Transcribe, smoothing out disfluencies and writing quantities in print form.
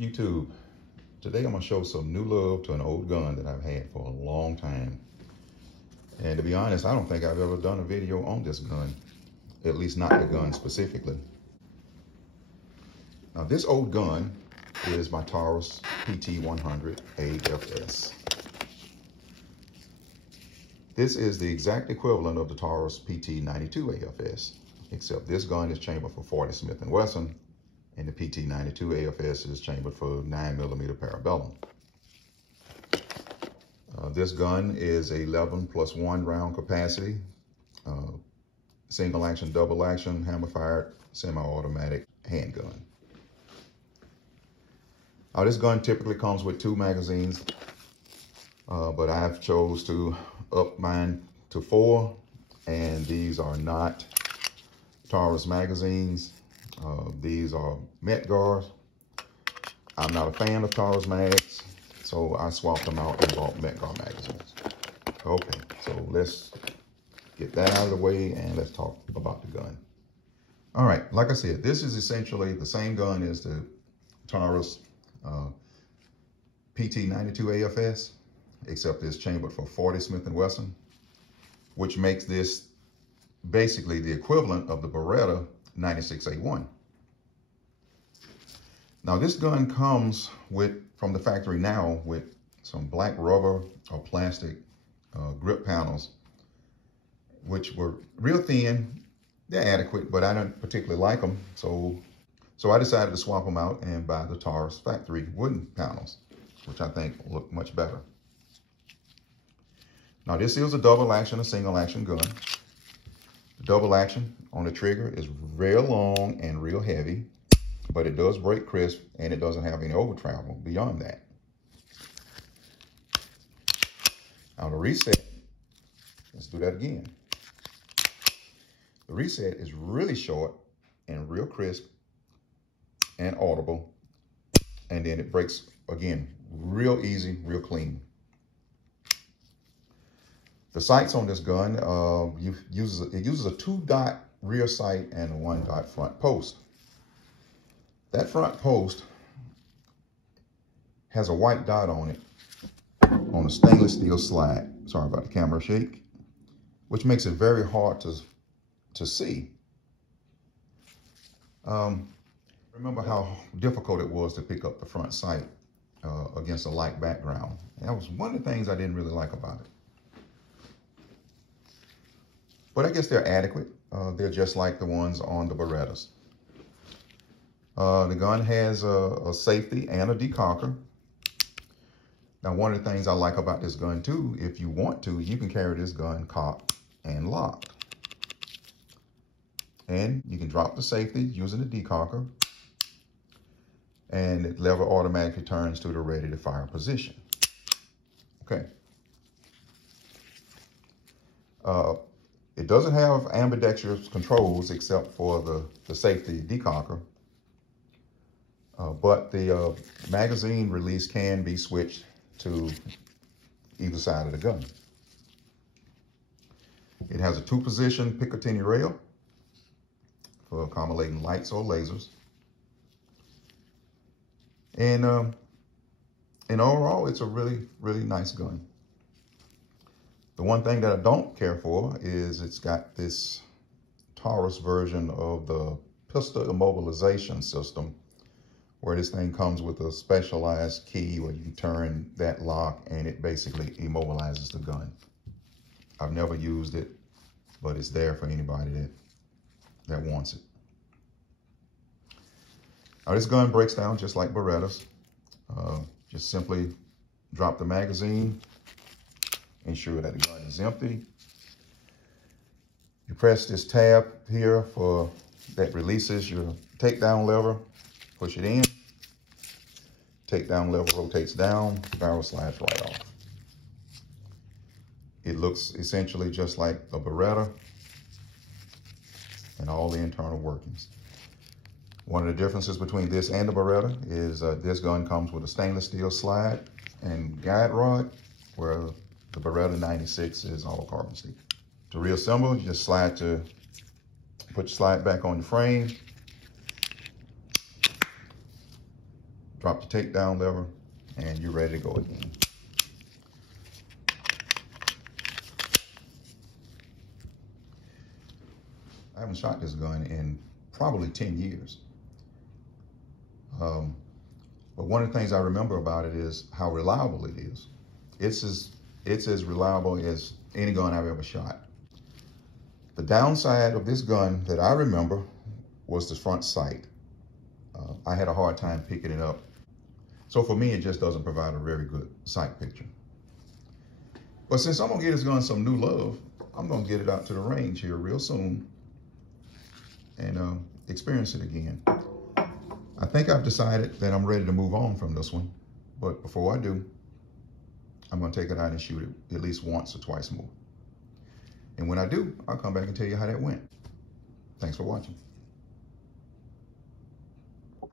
YouTube. Today I'm going to show some new love to an old gun that I've had for a long time. And to be honest, I don't think I've ever done a video on this gun, at least not the gun specifically. Now this old gun is my Taurus PT-100AFS. This is the exact equivalent of the Taurus PT-100AFS, except this gun is chambered for 40 Smith & Wesson, and the PT-100AFS is chambered for 9mm parabellum. This gun is 11+1 round capacity, single action, double action, hammer fired, semi-automatic handgun. Now this gun typically comes with 2 magazines, but I've chose to up mine to 4, and these are not Taurus magazines. These are Metgars. I'm not a fan of Taurus mags, so I swapped them out and bought Metgar magazines. Okay, so let's get that out of the way and let's talk about the gun. All right, like I said, this is essentially the same gun as the Taurus PT-100AFS, except it's chambered for 40 Smith & Wesson, which makes this basically the equivalent of the Beretta 96A1. Now this gun comes from the factory now with some black rubber or plastic grip panels, which were real thin. They're adequate, but I don't particularly like them. So I decided to swap them out and buy the Taurus factory wooden panels, which I think look much better. Now this is a double action, a single action gun. The double action on the trigger is real long and real heavy, but it does break crisp and it doesn't have any over travel beyond that. Now the reset, let's do that again. The reset is really short and real crisp and audible, and then it breaks again real easy, real clean. The sights on this gun, it uses a 2-dot rear sight and a 1-dot front post. That front post has a white dot on it on a stainless steel slide. Sorry about the camera shake, which makes it very hard to see. Remember how difficult it was to pick up the front sight against a light background. And that was one of the things I didn't really like about it. But I guess they're adequate. They're just like the ones on the Berettas. The gun has a safety and a decocker. Now, one of the things I like about this gun too, if you want to, you can carry this gun cocked and locked. And you can drop the safety using the decocker, and the lever automatically turns to the ready to fire position. Okay. It doesn't have ambidextrous controls except for the safety decocker, but the magazine release can be switched to either side of the gun. It has a 2-position Picatinny rail for accommodating lights or lasers. And overall, it's a really, really nice gun. The one thing that I don't care for is it's got this Taurus version of the pistol immobilization system, where this thing comes with a specialized key where you can turn that lock and it basically immobilizes the gun. I've never used it, but it's there for anybody that wants it. Now this gun breaks down just like Berettas. Just simply drop the magazine, ensure that the gun is empty. You press this tab here that releases your takedown lever, push it in, takedown lever rotates down, barrel slides right off. It looks essentially just like a Beretta and all the internal workings. One of the differences between this and the Beretta is this gun comes with a stainless steel slide and guide rod, where the Beretta 96 is all carbon steel. To reassemble, you just put your slide back on your frame, drop the takedown lever, and you're ready to go again. I haven't shot this gun in probably 10 years. But one of the things I remember about it is how reliable it is. It's as reliable as any gun I've ever shot. The downside of this gun that I remember was the front sight. I had a hard time picking it up. So for me, it just doesn't provide a very good sight picture. But since I'm gonna give this gun some new love, I'm gonna get it out to the range here real soon and experience it again. I think I've decided that I'm ready to move on from this one. But before I do, I'm gonna take it out and shoot it at least once or twice more. And when I do, I'll come back and tell you how that went. Thanks for watching.